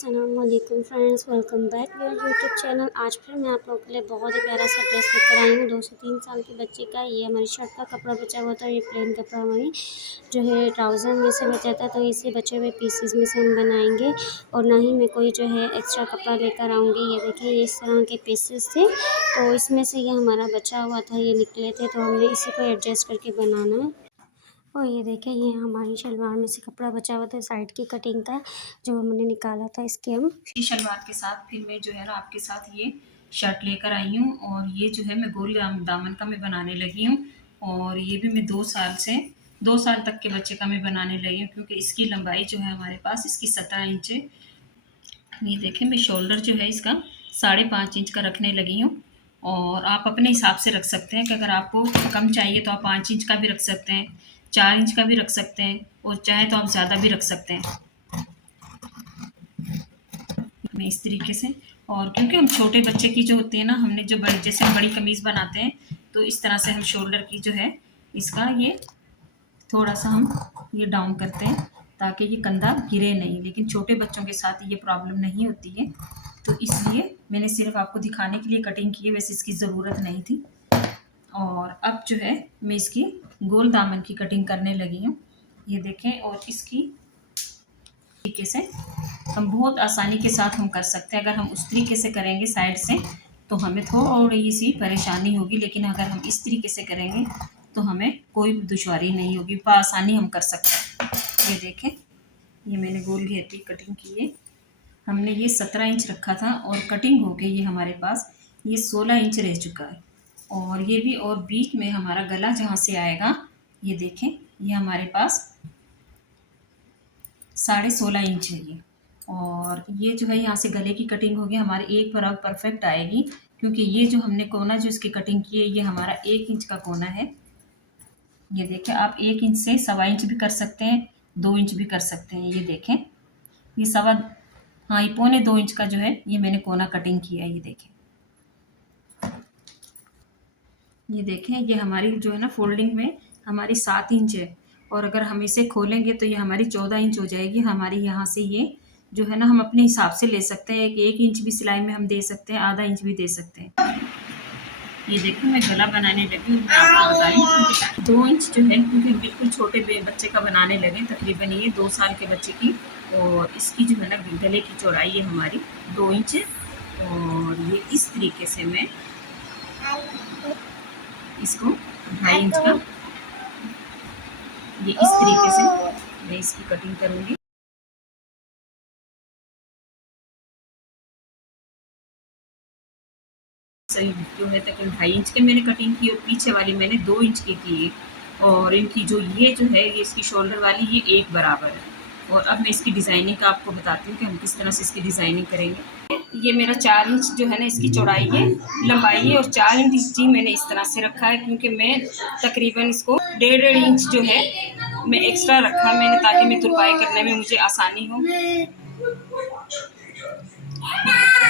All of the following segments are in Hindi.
अस्सलाम वालेकुम friends, welcome back your YouTube channel. आज फिर मैं आप लोगों के लिए बहुत ही प्यारा सा ड्रेस लेकर आई हूँ। 2 से 3 साल के बच्चे का ये हमारी शर्ट का कपड़ा बचा हुआ था। ये प्लेन कपड़ा हमारी जो है ट्राउज़र में से बचा था, तो इसे बचे हुए पीसेस में से हम बनाएंगे और ना ही मैं कोई जो है एक्स्ट्रा कपड़ा लेकर आऊँगी। ये देखिए, ये इस तरह के पीसेस थे, तो इसमें से ये हमारा बचा हुआ था, ये निकले थे, तो हमने इसी को एडजस्ट करके बनाना है। और ये देखिए, ये हमारी शलवार में से कपड़ा बचा हुआ था, साइड की कटिंग का जो हमने निकाला था। इसके हम की शलवार के साथ फिर मैं जो है ना आपके साथ ये शर्ट लेकर आई हूँ और ये जो है मैं गोल दामन का मैं बनाने लगी हूँ। और ये भी मैं 2 साल तक के बच्चे का मैं बनाने लगी हूँ, क्योंकि इसकी लंबाई जो है हमारे पास इसकी 17 इंच है। ये देखें, मैं शोल्डर जो है इसका 5.5 इंच का रखने लगी हूँ। और आप अपने हिसाब से रख सकते हैं कि अगर आपको कम चाहिए तो आप 5 इंच का भी रख सकते हैं, 4 इंच का भी रख सकते हैं, और चाहे तो आप ज़्यादा भी रख सकते हैं में इस तरीके से। और क्योंकि हम छोटे बच्चे की जो होती है ना, हमने जो बड़ी, जैसे हम बड़ी कमीज़ बनाते हैं तो इस तरह से हम शोल्डर की जो है इसका ये थोड़ा सा हम ये डाउन करते हैं ताकि ये कंधा गिरे नहीं। लेकिन छोटे बच्चों के साथ ये प्रॉब्लम नहीं होती है, तो इसलिए मैंने सिर्फ आपको दिखाने के लिए कटिंग की है, वैसे इसकी ज़रूरत नहीं थी। और अब जो है मैं इसकी गोल दामन की कटिंग करने लगी हूँ। ये देखें, और इसकी तरीके से हम बहुत आसानी के साथ हम कर सकते हैं। अगर हम उस तरीके से करेंगे साइड से तो हमें थोड़ी सी परेशानी होगी, लेकिन अगर हम इस तरीके से करेंगे तो हमें कोई दुश्वारी नहीं होगी, बआसानी हम कर सकते हैं। ये देखें, ये मैंने गोल घेर की कटिंग की है। हमने ये 17 इंच रखा था और कटिंग होके ये हमारे पास ये 16 इंच रह चुका है। और ये भी, और बीच में हमारा गला जहाँ से आएगा, ये देखें, ये हमारे पास 16.5 इंच है ये। और ये जो है यहाँ से गले की कटिंग होगी हमारी एक बराबर परफेक्ट आएगी, क्योंकि ये जो हमने कोना जो इसकी कटिंग की है ये हमारा 1 इंच का कोना है। ये देखें, आप 1 इंच से 1.25 इंच भी कर सकते हैं, 2 इंच भी कर सकते हैं। ये देखें, ये सवा, हाँ, ये 1.25 इंच का जो है ये मैंने कोना कटिंग किया है। ये देखें, ये देखें, ये हमारी जो है ना फोल्डिंग में हमारी 7 इंच है, और अगर हम इसे खोलेंगे तो ये हमारी 14 इंच हो जाएगी। हमारी यहाँ से ये जो है ना हम अपने हिसाब से ले सकते हैं, 1 इंच भी सिलाई में हम दे सकते हैं, आधा इंच भी दे सकते हैं। ये देखो, मैं गला बनाने लगी हूँ। मैं आपको बता रही हूँ क्योंकि 2 इंच जो है, क्योंकि बिल्कुल छोटे बच्चे का बनाने लगे, तकरीबन ये 2 साल के बच्चे की। और इसकी जो है ना गले की चौड़ाई है हमारी 2 इंच है। और ये इस तरीके से मैं इसको 2.5 इंच का, ये इस तरीके से मैं इसकी कटिंग करूँगी। सही जो है तकरीबन 2.5 इंच के मैंने कटिंग की, और पीछे वाली मैंने 2 इंच की है। और इनकी जो ये जो है ये इसकी शोल्डर वाली ये एक बराबर है। और अब मैं इसकी डिज़ाइनिंग का आपको बताती हूँ कि हम किस तरह से इसकी डिज़ाइनिंग करेंगे। ये मेरा 4 इंच जो है ना इसकी चौड़ाई है, लंबाई है, और 4 इंच ही मैंने इस तरह से रखा है, क्योंकि मैं तकरीबन इसको 1.5 इंच जो है मैं एक्स्ट्रा रखा मैंने, ताकि मैं तुरपाई करने में मुझे आसानी हो।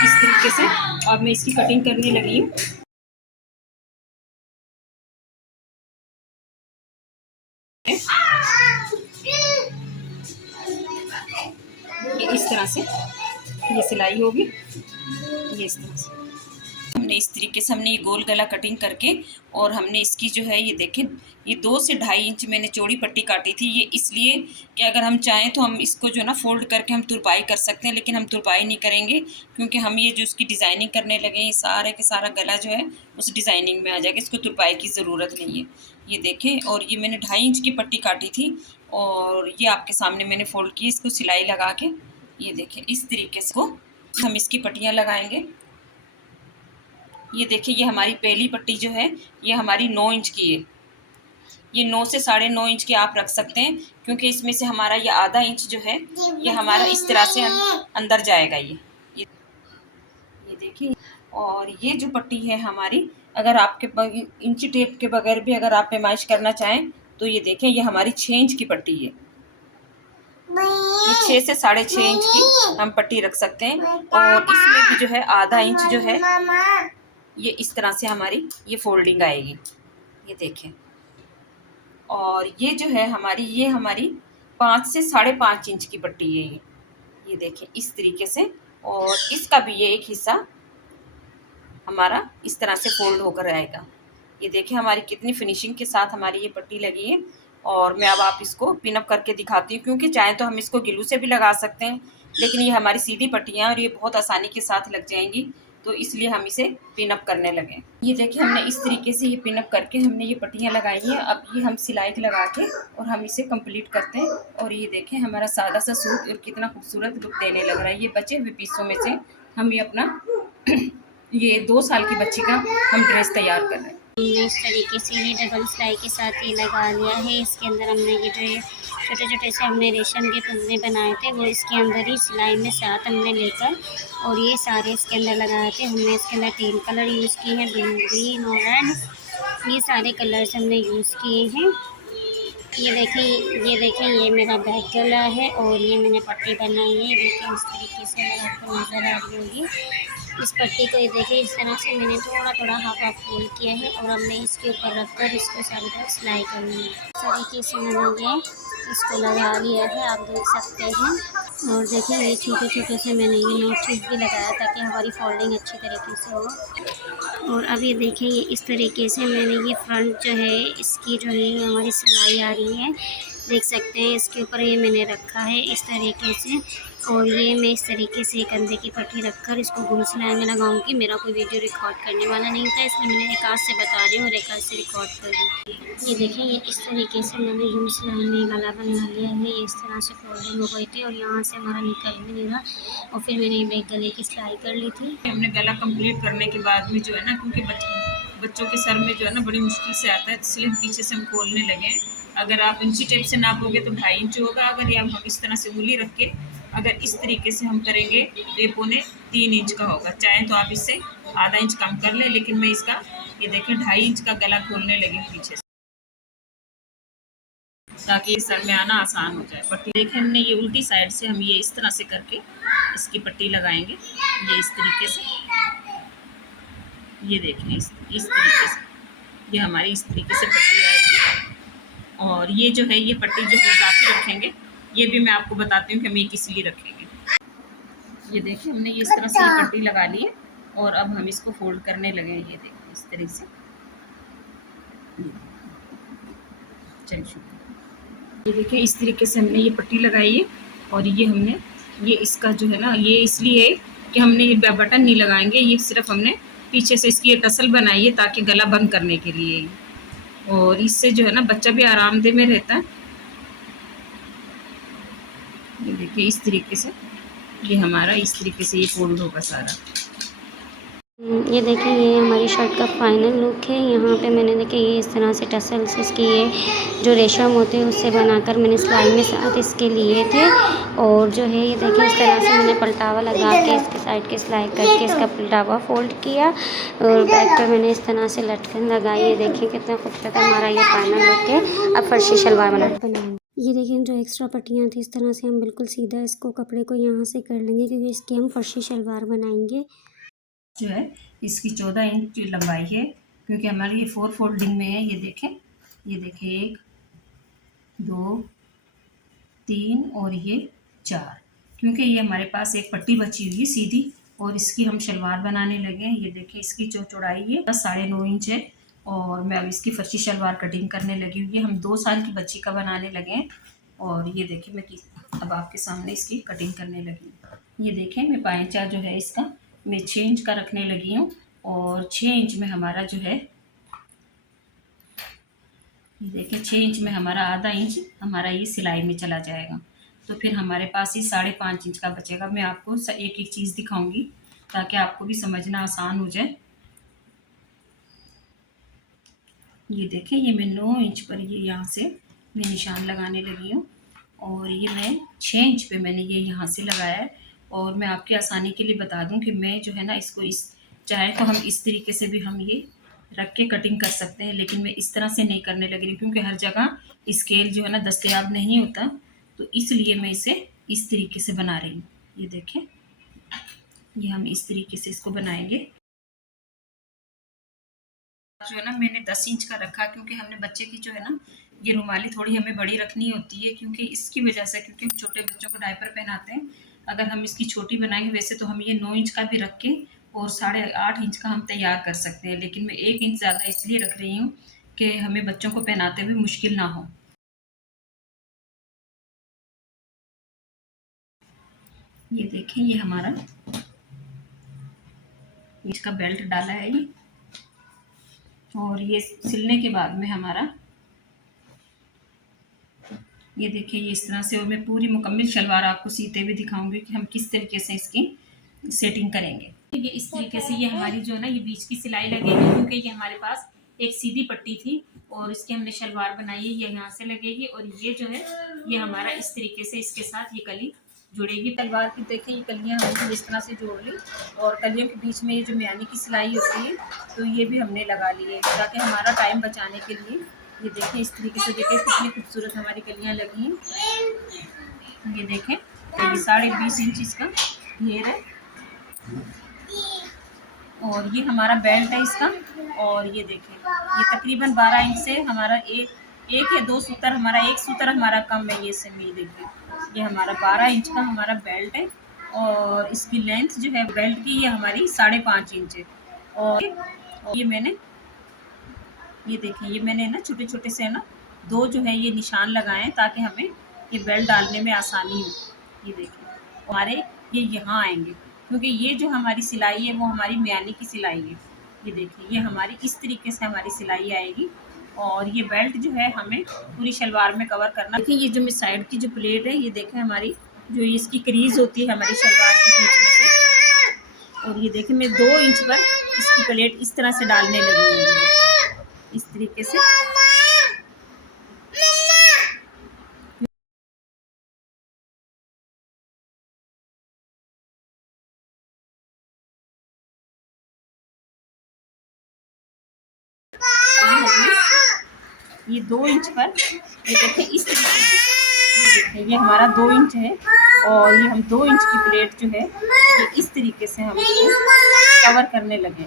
इस तरीके से अब मैं इसकी कटिंग करने लगी हूँ। ये इस तरह से ये सिलाई होगी, ये इस तरह से हमने इस तरीके से हमने ये गोल गला कटिंग करके, और हमने इसकी जो है ये देखें, ये 2 से 2.5 इंच मैंने चौड़ी पट्टी काटी थी। ये इसलिए कि अगर हम चाहें तो हम इसको जो है ना फोल्ड करके हम तुरपाई कर सकते हैं, लेकिन हम तुरपाई नहीं करेंगे, क्योंकि हम ये जो इसकी डिज़ाइनिंग करने लगे हैं सारे के सारा गला जो है उस डिज़ाइनिंग में आ जाएगा, इसको तुरपाई की ज़रूरत नहीं है। ये देखें, और ये मैंने 2.5 इंच की पट्टी काटी थी, और ये आपके सामने मैंने फोल्ड की, इसको सिलाई लगा के। ये देखें, इस तरीके से हम इसकी पट्टियाँ लगाएंगे। ये देखिए, ये हमारी पहली पट्टी जो है ये हमारी 9 इंच की है। ये 9 से 9.5 इंच की आप रख सकते हैं, क्योंकि इसमें से हमारा ये आधा इंच जो है ये हमारा इस तरह से अंदर जाएगा। ये देखिए, और ये जो पट्टी है हमारी, अगर आपके इंची टेप के बगैर भी अगर आप पैमाइश करना चाहें तो ये देखें, ये हमारी 6 इंच की पट्टी है। ये 6 से 6.5 इंच की हम पट्टी रख सकते हैं, और इसमें भी जो है आधा इंच जो है ये इस तरह से हमारी ये फोल्डिंग आएगी। ये देखें, और ये जो है हमारी ये हमारी 5 से 5.5 इंच की पट्टी है। ये देखें इस तरीके से, और इसका भी ये एक हिस्सा हमारा इस तरह से फोल्ड होकर आएगा। ये देखिए हमारी कितनी फिनिशिंग के साथ हमारी ये पट्टी लगी है। और मैं अब आप इसको पिन अप करके दिखाती हूँ, क्योंकि चाहे तो हम इसको ग्लू से भी लगा सकते हैं, लेकिन ये हमारी सीधी पट्टियाँ हैं और ये बहुत आसानी के साथ लग जाएंगी, तो इसलिए हम इसे पिन अप करने लगे। ये देखिए हमने इस तरीके से ये पिन अप करके हमने ये पट्टियाँ लगाई हैं। अब ये हम सिलाई लगा के और हम इसे कंप्लीट करते हैं। और ये देखें हमारा सादा सा सूट और कितना खूबसूरत लुक देने लग रहा है। ये बचे हुए पीसों में से हम ये अपना ये 2 साल की बच्ची का हम ड्रेस तैयार कर रहे हैं। हमने इस तरीके से ये डबल सिलाई के साथ ये लगा लिया है। इसके अंदर हमने ये जो छोटे छोटे से हमने रेशम के फंदे बनाए थे वो इसके अंदर ही सिलाई में साथ हमने लेकर और ये सारे इसके अंदर लगाए थे। हमने इसके अंदर 3 कलर यूज़ किए हैं, ब्लू, ग्रीन और रेड। ये सारे कलर्स हमने यूज़ किए हैं। ये देखें ये मेरा बैक गला है और ये मैंने पट्टी बनाई है। देखिए इस तरीके से अगर आपको नज़र आ रही होगी इस पट्टी को, ये देखिए इस तरह से मैंने थोड़ा थोड़ा हाफ फोल्ड किया है और हमने इसके ऊपर रखकर इसको सारी तरफ सिलाई करनी है। इस तरीके से मैंने ये इसको लगा लिया है, आप देख सकते हैं। और देखिए ये छोटे छोटे से मैंने ये नोट्स भी लगाया ताकि हमारी फोल्डिंग अच्छी तरीके से हो। और अब ये देखिए ये इस तरीके से मैंने ये फ्रंट जो है इसकी जो है हमारी सिलाई आ रही है, देख सकते हैं। इसके ऊपर ये मैंने रखा है इस तरीके से और ये मैं इस तरीके से कंधे की पट्टी रखकर इसको गुल सिलाई में लगाऊंगी। मेरा कोई वीडियो रिकॉर्ड करने वाला नहीं था, इसलिए मैंने एक हाथ से बता रही हूँ और एक हाथ से रिकॉर्ड कर रही हूँ। ये देखें ये इस तरीके से मैंने गुल सिलाई में गला बना लिया है। ये इस तरह से फोल्डिंग हो गई थी और यहाँ से हमारा निकल भी नहीं रहा और फिर मैंने बैक गले की सिलाई कर ली थी। हमने गला कंप्लीट करने के बाद में जो है ना, क्योंकि बच्चों के सर में जो है ना बड़ी मुश्किल से आता है, इसलिए हम पीछे से हम खोलने लगे। अगर आप इंची टेप से नापोगे तो 2.5 इंच होगा। अगर या हम इस तरह से उंगली रख के अगर इस तरीके से हम करेंगे तो ये 2.25 इंच का होगा। चाहे तो आप इससे आधा इंच कम कर लें, लेकिन मैं इसका ये देखिए 2.5 इंच का गला खोलने लगी पीछे से, ताकि सर में आना आसान हो जाए। पट्टी देखें हमने ये उल्टी साइड से हम ये इस तरह से करके इसकी पट्टी लगाएंगे। ये इस तरीके से, ये देखें इस तरीके से ये हमारी इस तरीके से पट्टी आएगी। और ये जो है ये पट्टी जो हम जाके रखेंगे, ये भी मैं आपको बताती हूँ कि हम ये किस लिए रखेंगे। ये देखिए हमने ये इस तरह से ये पट्टी लगा ली है और अब हम इसको फोल्ड करने लगे। ये देखिए इस तरीके से, चलिए ये देखिए इस तरीके से हमने ये पट्टी लगाई है। और ये हमने ये इसका जो है ना ये इसलिए है कि हमने ये बटन नहीं लगाएंगे, ये सिर्फ हमने पीछे से इसकी ये टसल बनाई है ताकि गला बंद करने के लिए। और इससे जो है ना बच्चा भी आरामदेह में रहता है। ये देखिए इस तरीके से ये हमारा इस तरीके से ये फोल्ड होगा सारा। ये देखिए ये हमारी शर्ट का फाइनल लुक है। यहाँ पे मैंने देखिए ये इस तरह से टसल्स इसकी ये जो रेशम होते हैं उससे बनाकर मैंने सिलाई में साथ इसके लिए थे। और जो है ये देखिए इस तरह से मैंने पलटावा लगा के इसके साइड की सिलाई करके इसका पलटावा फोल्ड किया और बैक पे मैंने इस तरह से लटकन लगाई। ये देखिए कितना खूबसूरत हमारा ये फाइनल लुक है। अब फर्शी शलवार बनाएंगे। ये देखिए जो एक्स्ट्रा पट्टियाँ थी इस तरह से हम बिल्कुल सीधा इसको कपड़े को यहाँ से कर लेंगे, क्योंकि इसकी हम फर्शी शलवार बनाएंगे। जो है इसकी 14 इंच की लंबाई है, क्योंकि हमारी ये 4 फोल्डिंग में है। ये देखें 1 2 3 और ये 4, क्योंकि ये हमारे पास एक पट्टी बची हुई है सीधी और इसकी हम शलवार बनाने लगे हैं। ये देखिए इसकी जो चौड़ाई है 9.5 इंच है और मैं अब इसकी फर्शी शलवार कटिंग करने लगी हुई है। हम 2 साल की बच्ची का बनाने लगे हैं। और ये देखिए मैं अब आपके सामने इसकी कटिंग करने लगी हूँ। ये देखें मैं पायचा जो है इसका मैं 6 इंच का रखने लगी हूँ और 6 इंच में हमारा जो है ये देखिए 6 इंच में हमारा आधा इंच हमारा ये सिलाई में चला जाएगा। तो फिर हमारे पास ये 5.5 इंच का बचेगा। मैं आपको एक एक चीज़ दिखाऊंगी ताकि आपको भी समझना आसान हो जाए। ये देखें ये मैं 9 इंच पर ये यहाँ से मैं निशान लगाने लगी हूँ और ये मैं 6 इंच पे मैंने ये यहाँ से लगाया है। और मैं आपकी आसानी के लिए बता दूं कि मैं जो है ना इसको चाहे तो हम इस तरीके से भी हम ये रख के कटिंग कर सकते हैं, लेकिन मैं इस तरह से नहीं करने लगी रही क्योंकि हर जगह स्केल जो है ना दस्तयाब नहीं होता, तो इसलिए मैं इसे इस तरीके से बना रही हूँ। ये देखें ये हम इस तरीके से इसको बनाएंगे। जो है ना मैंने 10 इंच का रखा क्योंकि हमने बच्चे की जो है ना ये रुमाली थोड़ी हमें बड़ी रखनी होती है, क्योंकि इसकी वजह से क्योंकि हम छोटे बच्चों को डायपर पहनाते हैं। अगर हम इसकी छोटी बनाएंगे, वैसे तो हम ये 9 इंच का भी रख के और 8.5 इंच का हम तैयार कर सकते हैं, लेकिन मैं 1 इंच ज़्यादा इसलिए रख रही हूँ कि हमें बच्चों को पहनाते हुए मुश्किल ना हो। ये देखें, ये हमारा इसका बेल्ट डाला है ये, और ये सिलने के बाद में हमारा ये देखिए ये इस तरह से, और मैं पूरी मुकम्मल शलवार आपको सीते हुए दिखाऊंगी कि हम किस तरीके से इसकी सेटिंग करेंगे। ये इस तरीके से ये हमारी जो है ना ये बीच की सिलाई लगेगी, क्योंकि ये हमारे पास एक सीधी पट्टी थी और इसकी हमने शलवार बनाई है, ये यहाँ से लगेगी, और ये जो है ये हमारा इस तरीके से इसके साथ ये कली जुड़ेगी। तलवार की देखिए ये कलियाँ हमने इस तरह से जोड़ ली, और कलियों के बीच में ये जो म्यानी की सिलाई होती है तो ये भी हमने लगा ली है, ताकि हमारा टाइम बचाने के लिए। ये देखें इस तरीके से, देखें कितनी खूबसूरत हमारी कलियाँ लगी हैं। ये देखें, ये 20.5 इंच इसका घेर है, और ये हमारा बेल्ट है इसका। और ये देखें ये तकरीबन 12 इंच से हमारा एक या 2 सूतर, हमारा 1 सूतर हमारा कम है ये से। ये देखिए ये हमारा 12 इंच का हमारा बेल्ट है, और इसकी लेंथ जो है बेल्ट की ये हमारी 5.5 इंच है। और ये मैंने ये देखें ये मैंने ना छोटे छोटे से ना 2 जो है ये निशान लगाए हैं, ताकि हमें ये बेल्ट डालने में आसानी हो। ये देखिए हमारे ये यहाँ आएंगे, क्योंकि ये जो हमारी सिलाई है वो हमारी म्यानी की सिलाई है। ये देखिए ये हमारी इस तरीके से हमारी सिलाई आएगी, और ये बेल्ट जो है हमें पूरी शलवार में कवर करना। देखिए ये जो मैं साइड की जो प्लेट है, ये देखें हमारी जो इसकी क्रीज होती है हमारी शलवार के बीच में से, और ये देखें मैं 2 इंच पर इसकी प्लेट इस तरह से डालने लगी हूँ, इस तरीके से। ये 2 इंच पर ये देखें इस तरीके से, ये देखें ये हमारा 2 इंच है, और ये हम 2 इंच की प्लेट जो है ये इस तरीके से हम इसको कवर करने लगे।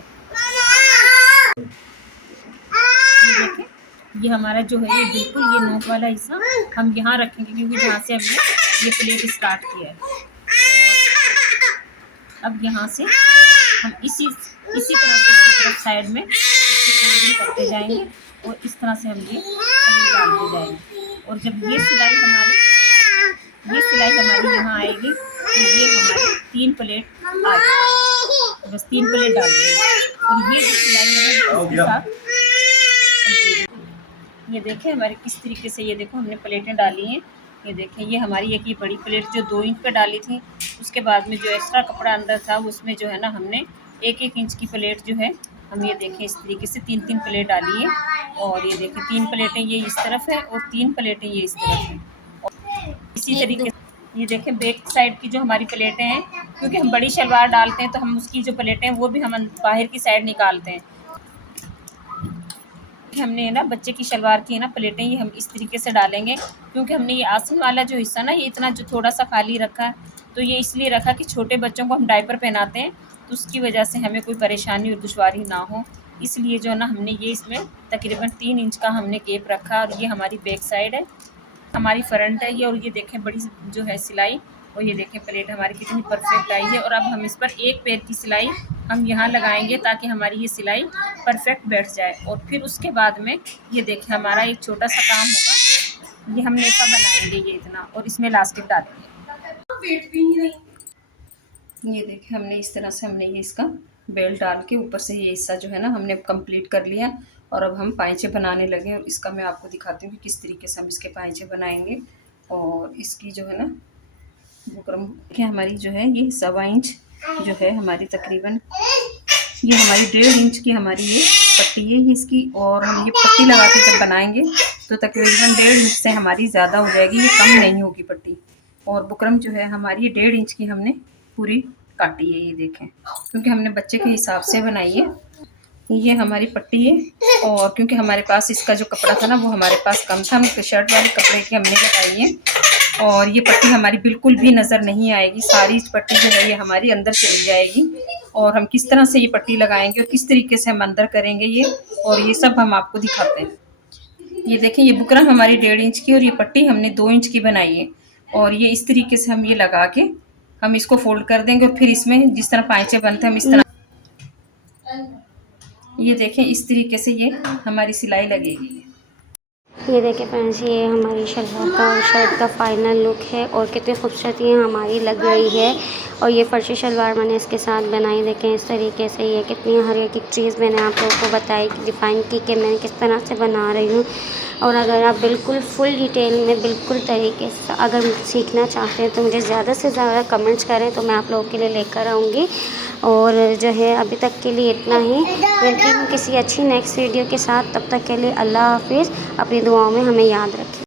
ये देखें ये हमारा जो है ये बिल्कुल ये नोक वाला हिस्सा हम यहाँ रखेंगे, क्योंकि जहाँ से हमने ये प्लेट स्टार्ट किया है। और अब यहाँ से हम इसी तरह से इसकी तरफ साइड में फोल्डिंग करते जाएंगे, और इस तरह से हम ये प्लेट डालते जाएंगे। और जब ये सिलाई हमारी यहाँ आएगी तो ये हमारी 3 प्लेट आ जाएगी, बस 3 प्लेट डाल देंगे, और ये जो सिलाई है इसके साथ ये देखें हमारे किस तरीके से, ये देखो हमने प्लेटें डाली हैं। ये देखें ये हमारी एक ये बड़ी प्लेट जो 2 इंच पे डाली थी, उसके बाद में जो एक्स्ट्रा कपड़ा अंदर था उसमें जो है ना हमने 1-1 इंच की प्लेट जो है हम ये देखें इस तरीके से 3-3 प्लेट डाली है। और ये देखें 3 प्लेटें ये इस तरफ है और 3 प्लेटें ये इस तरफ हैं। और इसी तरीके से ये देखें बैक साइड की जो हमारी प्लेटें हैं, क्योंकि हम बड़ी शलवार डालते हैं तो हम उसकी जो प्लेटें हैं वो भी हम बाहर की साइड निकालते हैं। हमने ना बच्चे की शलवार की ना प्लेटें ये हम इस तरीके से डालेंगे, क्योंकि हमने ये आसन वाला जो हिस्सा ना ये इतना जो थोड़ा सा खाली रखा है, तो ये इसलिए रखा कि छोटे बच्चों को हम डायपर पहनाते हैं तो उसकी वजह से हमें कोई परेशानी और दुश्वारी ना हो, इसलिए जो है ना हमने ये इसमें तकरीबन 3 इंच का हमने गेप रखा। और ये हमारी बैक साइड है, हमारी फ्रंट है ये, और ये देखें बड़ी जो है सिलाई, और ये देखें प्लेट हमारी कितनी परफेक्ट आई है। और अब हम इस पर एक पैर की सिलाई हम यहाँ लगाएंगे ताकि हमारी ये सिलाई परफेक्ट बैठ जाए। और फिर उसके बाद में ये देखें हमारा एक छोटा सा काम होगा, ये हम नेफा बनाएंगे ये इतना, और इसमें इलास्टिक डालेंगे। ये देखें हमने इस तरह से हमने ये इसका बेल्ट डाल के ऊपर से ये हिस्सा जो है ना हमने कंप्लीट कर लिया। और अब हम पाइचे बनाने लगे, और इसका मैं आपको दिखाती हूँ कि किस तरीके से हम इसके पाइचे बनाएंगे। और इसकी जो है ना बुकरम कि हमारी जो है ये 1.25 इंच जो है हमारी तकरीबन ये हमारी 1.5 इंच की हमारी ये पट्टी है ये इसकी। और हम ये पट्टी लगा के जब बनाएंगे तो तकरीबन 1.5 इंच से हमारी ज़्यादा हो जाएगी, ये कम नहीं होगी पट्टी। और बुकरम जो है हमारी 1.5 इंच की हमने पूरी काटी है, ये देखें, क्योंकि हमने बच्चे के हिसाब से बनाई है। ये हमारी पट्टी है, और क्योंकि हमारे पास इसका जो कपड़ा था ना वो हमारे पास कम था, हम शर्ट वाले कपड़े की हमने लगाई है। और ये पट्टी हमारी बिल्कुल भी नज़र नहीं आएगी, सारी पट्टी जो है ये हमारी अंदर चली जाएगी। और हम किस तरह से ये पट्टी लगाएंगे और किस तरीके से हम अंदर करेंगे ये, और ये सब हम आपको दिखाते हैं। ये देखें ये बुकरम हमारी 1.5 इंच की, और ये पट्टी हमने 2 इंच की बनाई है। और ये इस तरीके से हम ये लगा के हम इसको फोल्ड कर देंगे और फिर इसमें जिस तरह पाइचे बनते हैं हम इस तरह, ये देखें इस तरीके से ये हमारी सिलाई लगेगी। ये देखिए फ्रेंड्स, ये हमारी शलवार का और शर्ट का फाइनल लुक है और कितनी खूबसूरत ये हमारी लग रही है। और ये फर्शी शलवार मैंने इसके साथ बनाई, देखें इस तरीके से। ये कितनी हर एक चीज़ मैंने आप लोगों को बताई कि डिफ़ाइन की कि मैं किस तरह से बना रही हूँ। और अगर आप बिल्कुल फुल डिटेल में बिल्कुल तरीके से अगर सीखना चाहते हैं तो मुझे ज़्यादा से ज़्यादा कमेंट्स करें, तो मैं आप लोगों के लिए लेकर आऊँगी। और जो है अभी तक के लिए इतना ही, मिलती हूँ किसी अच्छी नेक्स्ट वीडियो के साथ। तब तक के लिए अल्लाह हाफिज़। अपनी दुआओं में हमें याद रखें।